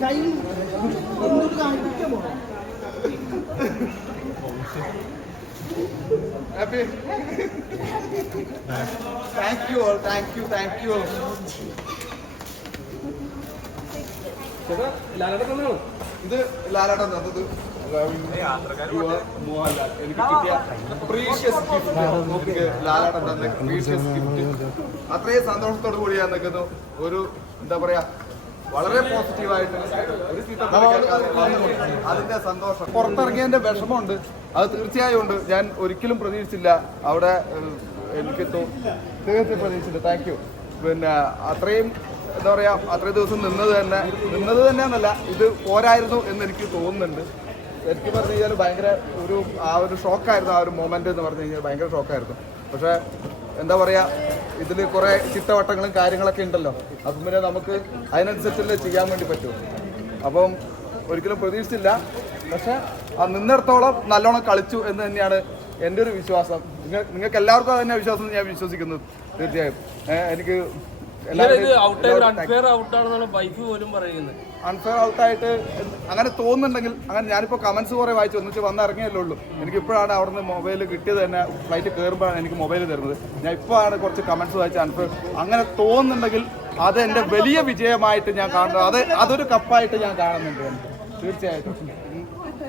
Happy? Thank you all. ഇത് ലാലേട്ടൻ തന്നത് മോഹൻലാൽ എനിക്ക് കിട്ടിയ പ്രീഷ്യസ് ഗിഫ്റ്റ്. ലാലേട്ടൻ തന്ന പ്രീഷ്യസ് ഗിഫ്റ്റ് അത്രയും സന്തോഷത്തോടു കൂടിയാണ് നിൽക്കുന്നു. ഒരു എന്താ പറയാ വളരെ പോസിറ്റീവായിട്ട് ഒരു അതിന്റെ സന്തോഷം. പുറത്തിറങ്ങിയതിന്റെ വിഷമമുണ്ട്, അത് തീർച്ചയായും ഉണ്ട്. ഞാൻ ഒരിക്കലും പ്രതീക്ഷിച്ചില്ല അവിടെ എനിക്ക് തീർച്ചയായും പ്രതീക്ഷിച്ചില്ല. Thank you. പിന്നെ അത്രയും എന്താ പറയാ അത്രയും ദിവസം നിന്നത് തന്നെയെന്നല്ല, ഇത് പോരായിരുന്നു എന്ന് എനിക്ക് തോന്നുന്നുണ്ട്. എനിക്ക് പറഞ്ഞു കഴിഞ്ഞാൽ ഭയങ്കര ഒരു ഷോക്കായിരുന്നു. ആ ഒരു മൊമെന്റ് എന്ന് പറഞ്ഞു കഴിഞ്ഞാൽ ഭയങ്കര ഷോക്കായിരുന്നു. പക്ഷേ എന്താ പറയാ ഇതിൽ കുറെ ചിട്ടവട്ടങ്ങളും കാര്യങ്ങളൊക്കെ ഉണ്ടല്ലോ. അപ്പം പിന്നെ നമുക്ക് അതിനനുസരിച്ചല്ലേ ചെയ്യാൻ വേണ്ടി പറ്റും. അപ്പം ഒരിക്കലും പ്രതീക്ഷിച്ചില്ല. പക്ഷെ ആ നിന്നിടത്തോളം നല്ലോണം കളിച്ചു എന്ന് തന്നെയാണ് എൻ്റെ ഒരു വിശ്വാസം. നിങ്ങൾക്ക് എല്ലാവർക്കും അത് തന്നെ വിശ്വാസം ഞാൻ വിശ്വസിക്കുന്നു. തീർച്ചയായും എനിക്ക് അൺഫെയർ ഔട്ടായിട്ട് അങ്ങനെ തോന്നുന്നുണ്ടെങ്കിൽ അങ്ങനെ ഞാനിപ്പോൾ കമന്റ്സ് കുറെ വായിച്ചു ഒന്നിച്ച് വന്നിറങ്ങിയല്ലേ ഉള്ളൂ. എനിക്കിപ്പോഴാണ് അവിടെ നിന്ന് മൊബൈൽ കിട്ടിയത് തന്നെ. ഫ്ലൈറ്റ് കയറുമ്പോഴാണ് എനിക്ക് മൊബൈൽ തരുന്നത്. ഞാൻ ഇപ്പോഴാണ് കുറച്ച് കമന്റ്സ് വായിച്ച് അൺഫെയർ അങ്ങനെ തോന്നുന്നുണ്ടെങ്കിൽ അത് എൻ്റെ വലിയ വിജയമായിട്ട് ഞാൻ കാണുന്നത്. അതൊരു കപ്പായിട്ട് ഞാൻ കാണുന്നുണ്ട്. തീർച്ചയായിട്ടും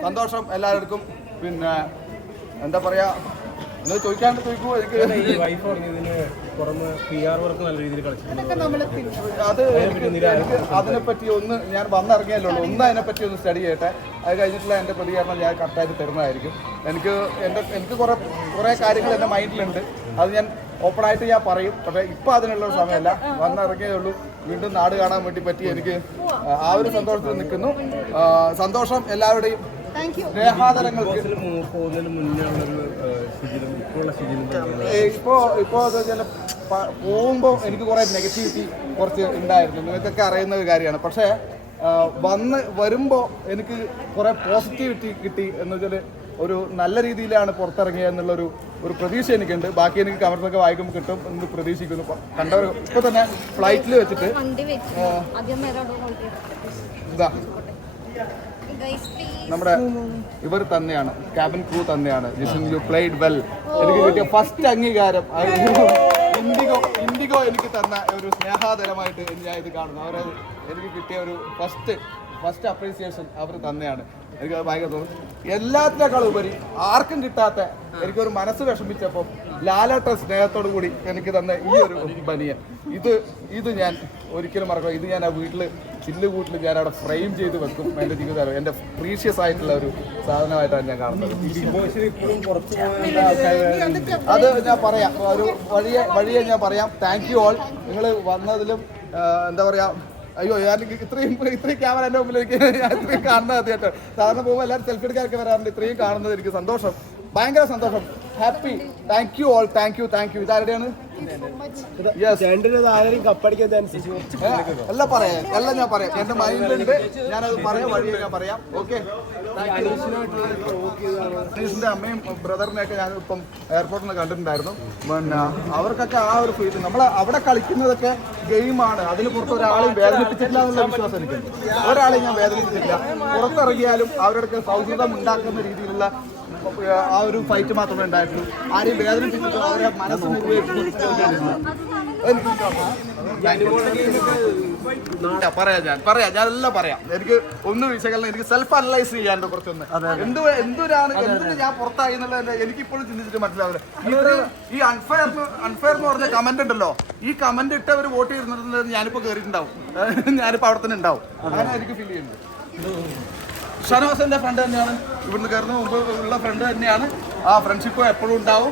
സന്തോഷം എല്ലാവർക്കും. പിന്നെ എന്താ പറയാ ചോദിക്കാണ്ട് ചോദിക്കുമോ? എനിക്ക് അത് അതിനെപ്പറ്റി ഒന്ന് ഞാൻ വന്നിറങ്ങിയല്ലോ ഒന്ന് അതിനെപ്പറ്റി ഒന്ന് സ്റ്റഡി ചെയ്യട്ടെ. അത് കഴിഞ്ഞിട്ടുള്ള എൻ്റെ പ്രതികരണം ഞാൻ കറക്റ്റായിട്ട് തരുന്നതായിരിക്കും. എനിക്ക് കുറേ കാര്യങ്ങൾ എൻ്റെ മൈൻഡിലുണ്ട്. അത് ഞാൻ ഓപ്പണായിട്ട് ഞാൻ പറയും. പക്ഷേ ഇപ്പോൾ അതിനുള്ളൊരു സമയമല്ല. വന്നിറങ്ങിയേ ഉള്ളൂ. വീണ്ടും നാട് കാണാൻ വേണ്ടി പറ്റി എനിക്ക് ആ ഒരു സന്തോഷത്തിൽ നിൽക്കുന്നു. സന്തോഷം എല്ലാവരുടെയും. ഇപ്പോ പോകുമ്പോൾ എനിക്ക് കുറെ നെഗറ്റിവിറ്റി കുറച്ച് ഉണ്ടായിരുന്നു. നിങ്ങൾക്കൊക്കെ അറിയുന്ന ഒരു കാര്യമാണ്. പക്ഷേ വരുമ്പോൾ എനിക്ക് കുറെ പോസിറ്റിവിറ്റി കിട്ടി. എന്ന് വെച്ചാൽ ഒരു നല്ല രീതിയിലാണ് പുറത്തിറങ്ങിയത് എന്നുള്ളൊരു പ്രതീക്ഷ എനിക്കുണ്ട്. ബാക്കി എനിക്ക് കമന്റ്സൊക്കെ വായിക്കുമ്പോൾ കിട്ടും എന്ന് പ്രതീക്ഷിക്കുന്നു. കണ്ടവർ ഇപ്പോൾ തന്നെ ഫ്ലൈറ്റിൽ വെച്ചിട്ട് ഇതാ നമ്മുടെ ഇവർ തന്നെയാണ്, ക്യാബിൻ ക്രൂ തന്നെയാണ്. Jisin U played well. എനിക്ക് കിട്ടിയ ഫസ്റ്റ് അംഗീകാരം ഇൻഡിഗോ എനിക്ക് തന്ന ഒരു സ്നേഹാദരമായിട്ട് ഞാൻ ഇത് കാണുന്നു. എനിക്ക് കിട്ടിയ ഒരു ഫസ്റ്റ് അപ്രീസിയേഷൻ അവർ തന്നെയാണ്. എനിക്ക് ഭയങ്കര തോന്നുന്നു. എല്ലാത്തിനേക്കാളും ഉപരി ആർക്കും കിട്ടാത്ത എനിക്കൊരു മനസ്സ് വിഷമിച്ചപ്പോൾ ലാലേട്ടൻ സ്നേഹത്തോടു കൂടി എനിക്ക് തന്ന ഈ ഒരു ബനിയൻ ഇത് ഞാൻ ഒരിക്കലും മറക്കാം. ഇത് ഞാൻ ആ ചില്ലുകൂട്ടിൽ ഞാൻ അവിടെ ഫ്രെയിം ചെയ്ത് വെക്കും. എൻ്റെ ജീവിതം എൻ്റെ പ്രീഷ്യസ് ആയിട്ടുള്ള ഒരു സാധനമായിട്ടാണ് ഞാൻ കാണുന്നത്. അത് ഞാൻ പറയാം, ഒരു വഴിയെ ഞാൻ പറയാം. Thank you all. നിങ്ങൾ വന്നതിലും എന്താ പറയാ അയ്യോ ഞാൻ ഇത്രയും ക്യാമറ എൻ്റെ മുമ്പിലേക്ക് ഞാൻ ഇത്രയും കാണുന്നത് ആദ്യമായിട്ട്. സാധാരണ പോകുമ്പോൾ എല്ലാവരും സെൽഫി എടുക്കാനൊക്കെ വരാറുണ്ട്. ഇത്രയും കാണുന്നത് എനിക്ക് സന്തോഷം, ഭയങ്കര സന്തോഷം. Happy. Thank you all. Thank you. ഇതാരുടെയാണ്? എല്ലാം ഞാൻ പറയാം. എന്റെ മൈൻഡിലുണ്ട്. ഞാനത് വഴിയെ ഞാൻ പറയാം. ഓക്കെ. അനീഷിന്റെ അമ്മയും ബ്രദറിനെയൊക്കെ ഞാൻ ഇപ്പം എയർപോർട്ടിൽ നിന്ന് കണ്ടിട്ടുണ്ടായിരുന്നു. പിന്നെ അവർക്കൊക്കെ ആ ഒരു ഫീൽ. നമ്മൾ അവിടെ കളിക്കുന്നതൊക്കെ ഗെയിമാണ്. അതിന് പുറത്ത് ഒരാളെയും വേദനിപ്പിച്ചിട്ടില്ല എന്നുള്ള വിശ്വാസം എനിക്കുണ്ട്. ഒരാളെയും ഞാൻ വേദനിപ്പിച്ചിട്ടില്ല. പുറത്തിറങ്ങിയാലും അവരുടെ സൗഹൃദം ഉണ്ടാക്കുന്ന രീതിയിലുള്ള ആ ഒരു ഫൈറ്റ് മാത്രമേ ഉണ്ടായിട്ടുള്ളൂ. ആരെയും വേദനിപ്പിച്ചിട്ട് അവരെ മനസ്സ് ഞാനെല്ലാം പറയാം. എനിക്ക് ഒന്ന് വിശകലനം, എനിക്ക് സെൽഫ് അനലൈസ് ചെയ്യാണ്ട് കുറച്ചൊന്ന് എന്തിനാണ് ഞാൻ പുറത്തായി എന്നുള്ളത് എനിക്കിപ്പോഴും ചിന്തിച്ചിട്ട് മനസ്സിലാവില്ല. ഈ അൺഫെയർ എന്ന് പറഞ്ഞ കമന്റ് ഉണ്ടല്ലോ, ഈ കമന്റ് ഇട്ടവർ വോട്ട് ചെയ്തിരുന്നത് ഞാനിപ്പോ കയറിയിട്ടുണ്ടാവും. ഞാനിപ്പോ അവിടെ തന്നെ ഉണ്ടാവും. അങ്ങനെ എനിക്ക് ഫീൽ ചെയ്യുന്നത്. ഷാനവാസ് എൻ്റെ ഫ്രണ്ട് തന്നെയാണ്. ഇവിടുന്ന് കയറുന്ന മുമ്പ് ഉള്ള ഫ്രണ്ട് തന്നെയാണ്. ആ ഫ്രണ്ട്ഷിപ്പ് എപ്പോഴും ഉണ്ടാവും.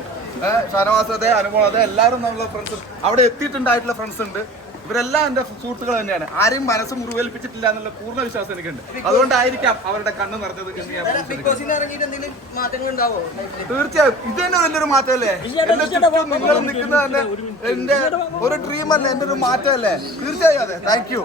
ഷാനവാസ് അതെ, അനുമോൾ അതെ, എല്ലാവരും നമ്മളെ ഫ്രണ്ട്സ്, അവിടെ എത്തിയിട്ടുണ്ടായിട്ടുള്ള ഫ്രണ്ട്സ് ഉണ്ട്. ഇവരെല്ലാം എൻ്റെ സുഹൃത്തുക്കൾ തന്നെയാണ്. ആരെയും മനസ്സ് മുറിവേൽപ്പിച്ചിട്ടില്ല എന്നുള്ള പൂർണ്ണ വിശ്വാസം എനിക്കുണ്ട്. അതുകൊണ്ടായിരിക്കാം അവരുടെ കണ്ണ് നിറഞ്ഞത് എന്ന് ഞാൻ തീർച്ചയായും. ഇത് തന്നെ വലിയൊരു മാറ്റമല്ലേ? എന്റെ ചുറ്റും നിങ്ങൾ നിൽക്കുന്നത് തന്നെ എൻ്റെ ഒരു ഡ്രീമല്ലേ, എൻ്റെ ഒരു മാറ്റമല്ലേ? തീർച്ചയായും അതെ. Thank you.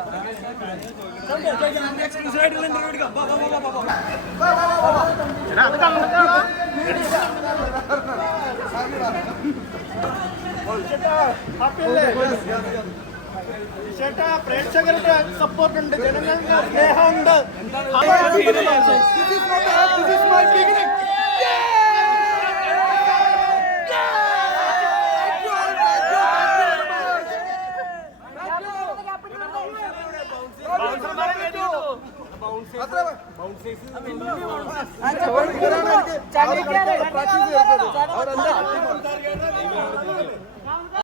ചേട്ടാ പ്രേക്ഷകരുടെ സപ്പോർട്ട് ഉണ്ട്, ജനങ്ങളുടെ സ്നേഹമുണ്ട്. ഇവരാണ് എനിക്ക്